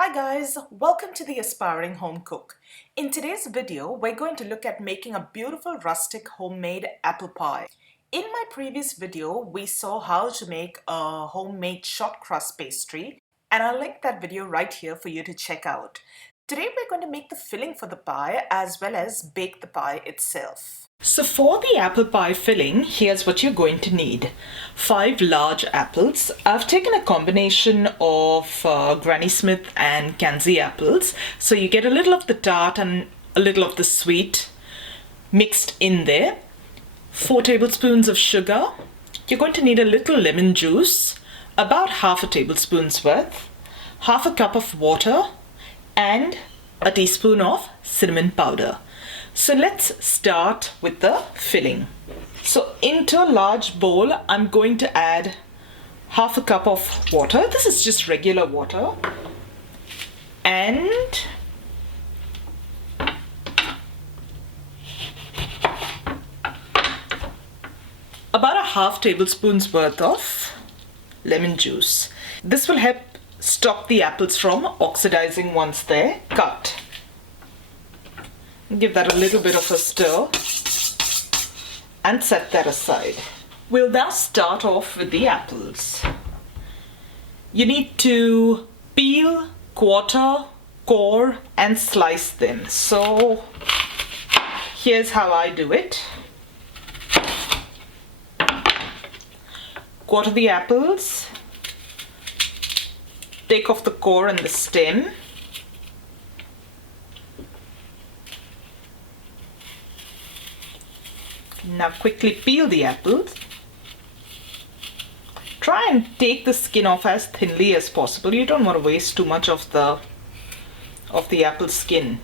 Hi guys, welcome to the Aspiring Home Cook. In today's video, we're going to look at making a beautiful rustic homemade apple pie. In my previous video, we saw how to make a homemade short crust pastry, and I'll link that video right here for you to check out. Today we're going to make the filling for the pie as well as bake the pie itself. So for the apple pie filling, here's what you're going to need. 5 large apples. I've taken a combination of Granny Smith and Kanzi apples. So you get a little of the tart and a little of the sweet mixed in there. 4 tablespoons of sugar. You're going to need a little lemon juice, about half a tablespoon's worth, half a cup of water, and a teaspoon of cinnamon powder. So let's start with the filling. So into a large bowl, I'm going to add half a cup of water. This is just regular water. And about a half tablespoon's worth of lemon juice. This will help stop the apples from oxidizing once they're cut. Give that a little bit of a stir and set that aside. We'll now start off with the apples. You need to peel, quarter, core, and slice them. So here's how I do it. Quarter the apples, take off the core and the stem. Now quickly peel the apples. Try and take the skin off as thinly as possible. You don't want to waste too much of the apple skin.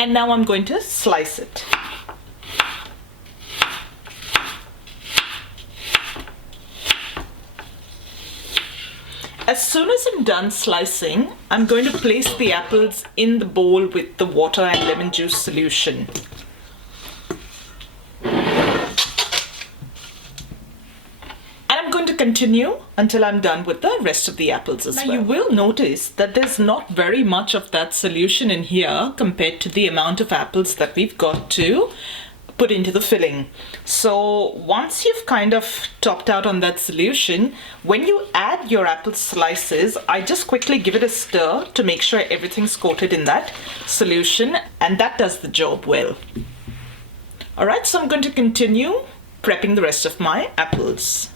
And now I'm going to slice it. As soon as I'm done slicing, I'm going to place the apples in the bowl with the water and lemon juice solution. Continue until I'm done with the rest of the apples as well. Now you will notice that there's not very much of that solution in here compared to the amount of apples that we've got to put into the filling. So once you've kind of topped out on that solution, when you add your apple slices, I just quickly give it a stir to make sure everything's coated in that solution, and that does the job well. Alright, so I'm going to continue prepping the rest of my apples.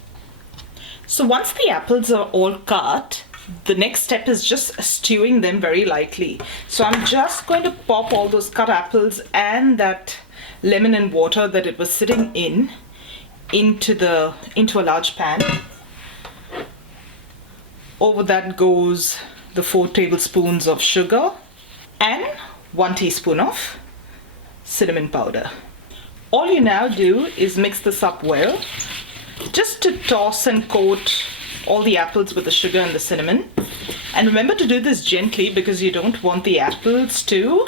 So once the apples are all cut, the next step is just stewing them very lightly. So I'm just going to pop all those cut apples and that lemon and water that it was sitting in into a large pan. Over that goes the 4 tablespoons of sugar and 1 teaspoon of cinnamon powder. All you now do is mix this up well, just to toss and coat all the apples with the sugar and the cinnamon. And remember to do this gently because you don't want the apples to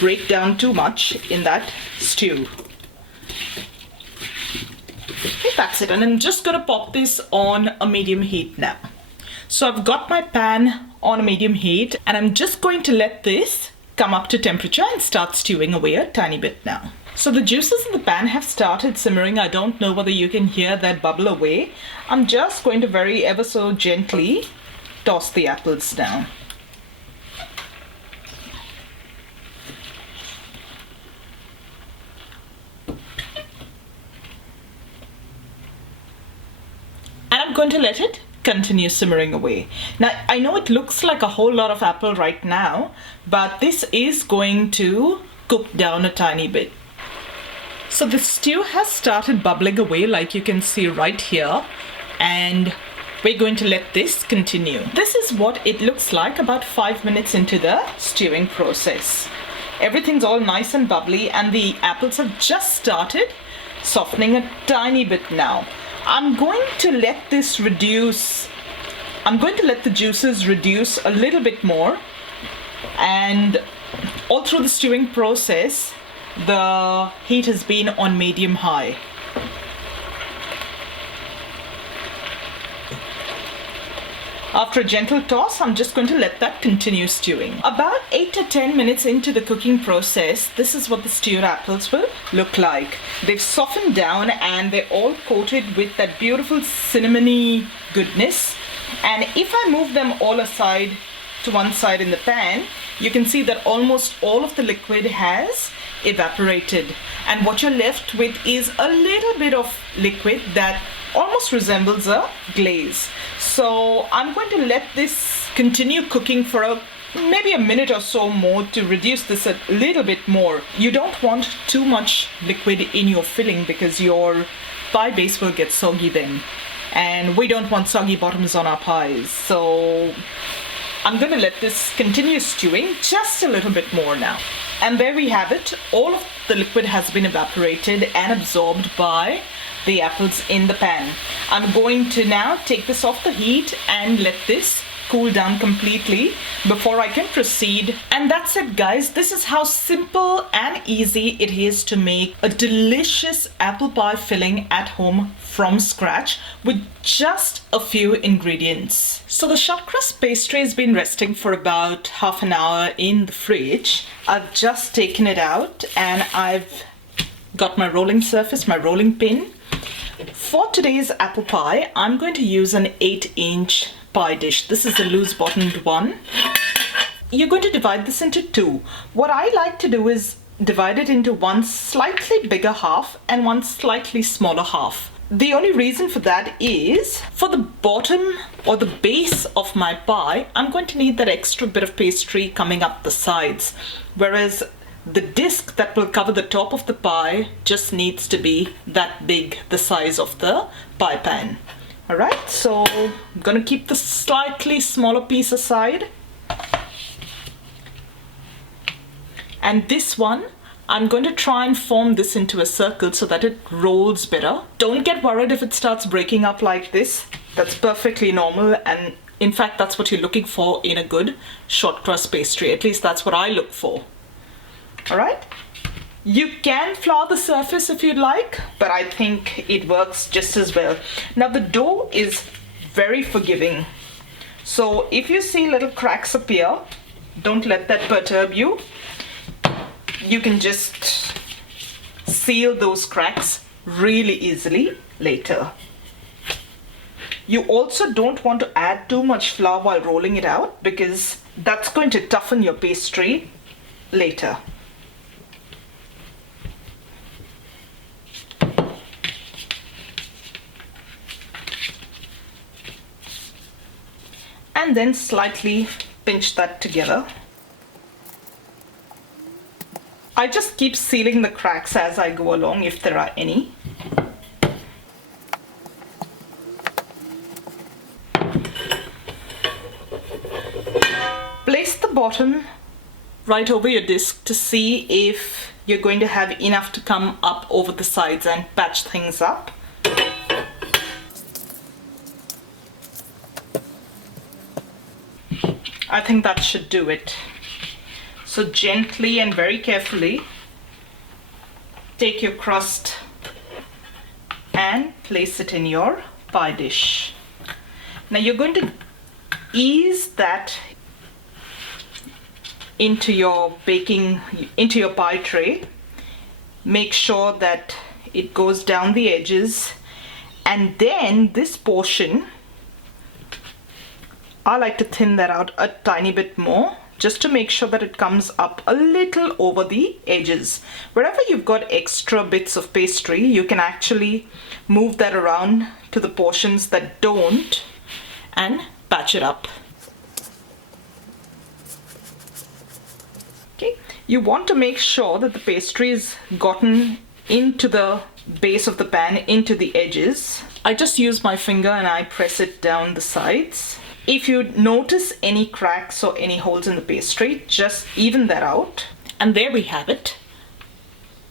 break down too much in that stew. Okay, that's it. And I'm just going to pop this on a medium heat now. So I've got my pan on a medium heat and I'm just going to let this come up to temperature and start stewing away a tiny bit now. So the juices in the pan have started simmering. I don't know whether you can hear that bubble away. I'm just going to very ever so gently toss the apples down. And I'm going to let it continue simmering away. Now I know it looks like a whole lot of apple right now, but this is going to cook down a tiny bit. So the stew has started bubbling away like you can see right here, and we're going to let this continue. This is what it looks like about 5 minutes into the stewing process. Everything's all nice and bubbly and the apples have just started softening a tiny bit now. I'm going to let this reduce. I'm going to let the juices reduce a little bit more, and all through the stewing process the heat has been on medium high. After a gentle toss, I'm just going to let that continue stewing. About 8 to 10 minutes into the cooking process, this is what the stewed apples will look like. They've softened down and they're all coated with that beautiful cinnamony goodness. And if I move them all aside to one side in the pan, you can see that almost all of the liquid has evaporated. And what you're left with is a little bit of liquid that almost resembles a glaze. So I'm going to let this continue cooking for maybe a minute or so more to reduce this a little bit more. You don't want too much liquid in your filling because your pie base will get soggy then. And we don't want soggy bottoms on our pies. So I'm going to let this continue stewing just a little bit more now. And there we have it. All of the liquid has been evaporated and absorbed by the apples in the pan. I'm going to now take this off the heat and let this cool down completely before I can proceed. And that's it, guys. This is how simple and easy it is to make a delicious apple pie filling at home from scratch with just a few ingredients. So the shortcrust pastry has been resting for about half an hour in the fridge. I've just taken it out and I've got my rolling surface, my rolling pin. For today's apple pie, I'm going to use an 8-inch pie dish. This is a loose bottomed one. You're going to divide this into two. What I like to do is divide it into one slightly bigger half and one slightly smaller half. The only reason for that is for the bottom or the base of my pie, I'm going to need that extra bit of pastry coming up the sides, whereas the disc that will cover the top of the pie just needs to be that big, the size of the pie pan. All right, so I'm gonna keep the slightly smaller piece aside. And this one, I'm going to try and form this into a circle so that it rolls better. Don't get worried if it starts breaking up like this. That's perfectly normal, and in fact, that's what you're looking for in a good shortcrust pastry. At least that's what I look for. All right, you can flour the surface if you'd like, but I think it works just as well. Now the dough is very forgiving, so if you see little cracks appear, don't let that perturb you. You can just seal those cracks really easily later. You also don't want to add too much flour while rolling it out because that's going to toughen your pastry later. And then slightly pinch that together. I just keep sealing the cracks as I go along if there are any. Place the bottom right over your disc to see if you're going to have enough to come up over the sides and patch things up. I think that should do it. So gently and very carefully take your crust and place it in your pie dish. Now you're going to ease that into your pie tray. Make sure that it goes down the edges, and then this portion, I like to thin that out a tiny bit more just to make sure that it comes up a little over the edges. Wherever you've got extra bits of pastry, you can actually move that around to the portions that don't and patch it up. Okay, you want to make sure that the pastry is gotten into the base of the pan, into the edges. I just use my finger and I press it down the sides. If you notice any cracks or any holes in the pastry, just even that out. And there we have it.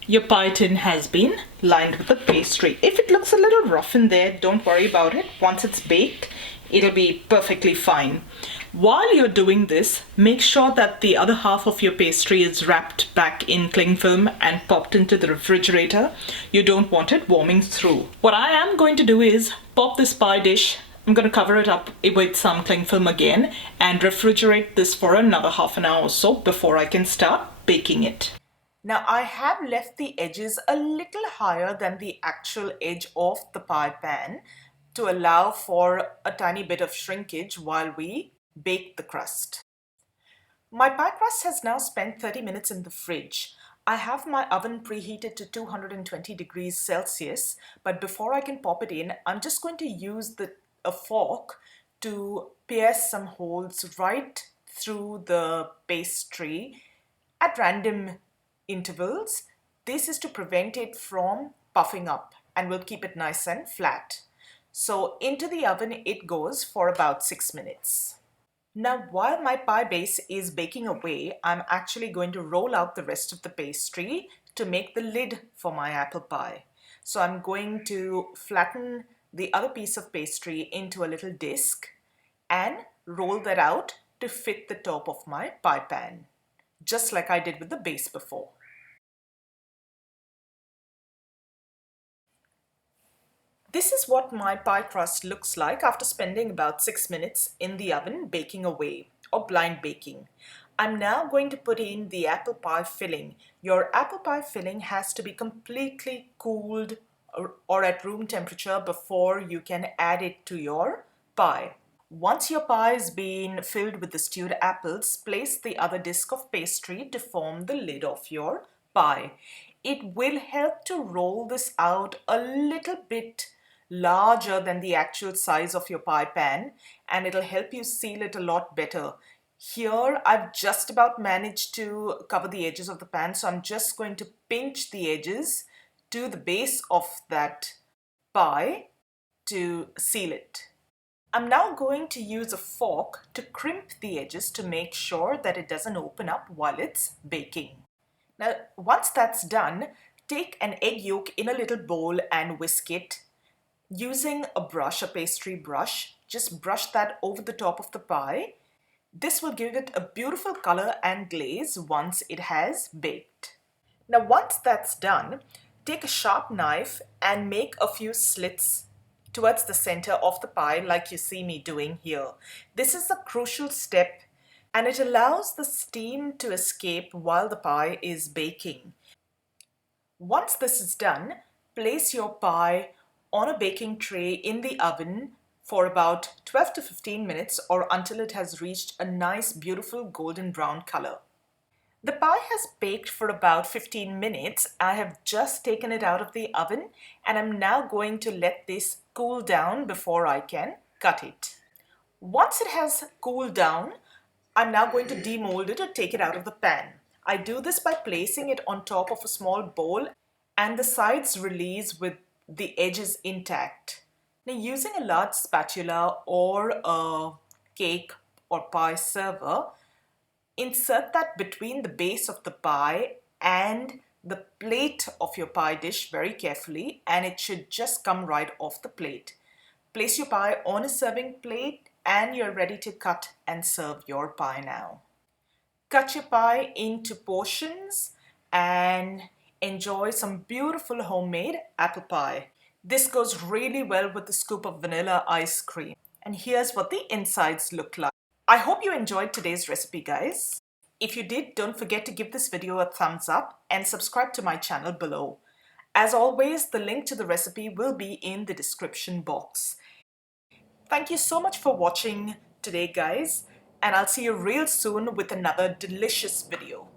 your pie tin has been lined with the pastry. If it looks a little rough in there, don't worry about it. Once it's baked, it'll be perfectly fine. While you're doing this, make sure that the other half of your pastry is wrapped back in cling film and popped into the refrigerator. You don't want it warming through. What I am going to do is pop this pie dish. I'm going to cover it up with some cling film again and refrigerate this for another half an hour or so before I can start baking it. Now I have left the edges a little higher than the actual edge of the pie pan to allow for a tiny bit of shrinkage while we bake the crust. My pie crust has now spent 30 minutes in the fridge. I have my oven preheated to 220 degrees Celsius, but before I can pop it in, I'm just going to use a fork to pierce some holes right through the pastry at random intervals. This is to prevent it from puffing up and will keep it nice and flat. So into the oven it goes for about 6 minutes. Now while my pie base is baking away, I'm actually going to roll out the rest of the pastry to make the lid for my apple pie. So I'm going to flatten the other piece of pastry into a little disc and roll that out to fit the top of my pie pan, just like I did with the base before. This is what my pie crust looks like after spending about 6 minutes in the oven baking away, or blind baking. I'm now going to put in the apple pie filling. Your apple pie filling has to be completely cooled or at room temperature before you can add it to your pie. Once your pie has been filled with the stewed apples, place the other disc of pastry to form the lid of your pie. It will help to roll this out a little bit larger than the actual size of your pie pan, and it'll help you seal it a lot better. Here I've just about managed to cover the edges of the pan, so I'm just going to pinch the edges to the base of that pie to seal it. I'm now going to use a fork to crimp the edges to make sure that it doesn't open up while it's baking. Now, once that's done, take an egg yolk in a little bowl and whisk it. Using a brush, a pastry brush, just brush that over the top of the pie. This will give it a beautiful color and glaze once it has baked. Now, once that's done, take a sharp knife and make a few slits towards the center of the pie like you see me doing here. This is a crucial step and it allows the steam to escape while the pie is baking. Once this is done, place your pie on a baking tray in the oven for about 12 to 15 minutes or until it has reached a nice beautiful golden brown color. The pie has baked for about 15 minutes. I have just taken it out of the oven and I'm now going to let this cool down before I can cut it. Once it has cooled down, I'm now going to demold it or take it out of the pan. I do this by placing it on top of a small bowl and the sides release with the edges intact. Now using a large spatula or a cake or pie server, insert that between the base of the pie and the plate of your pie dish very carefully and it should just come right off the plate. Place your pie on a serving plate and you're ready to cut and serve your pie now. Cut your pie into portions and enjoy some beautiful homemade apple pie. This goes really well with a scoop of vanilla ice cream. And here's what the insides look like. I hope you enjoyed today's recipe, guys. If you did, don't forget to give this video a thumbs up and subscribe to my channel below. As always, the link to the recipe will be in the description box. Thank you so much for watching today, guys, and I'll see you real soon with another delicious video.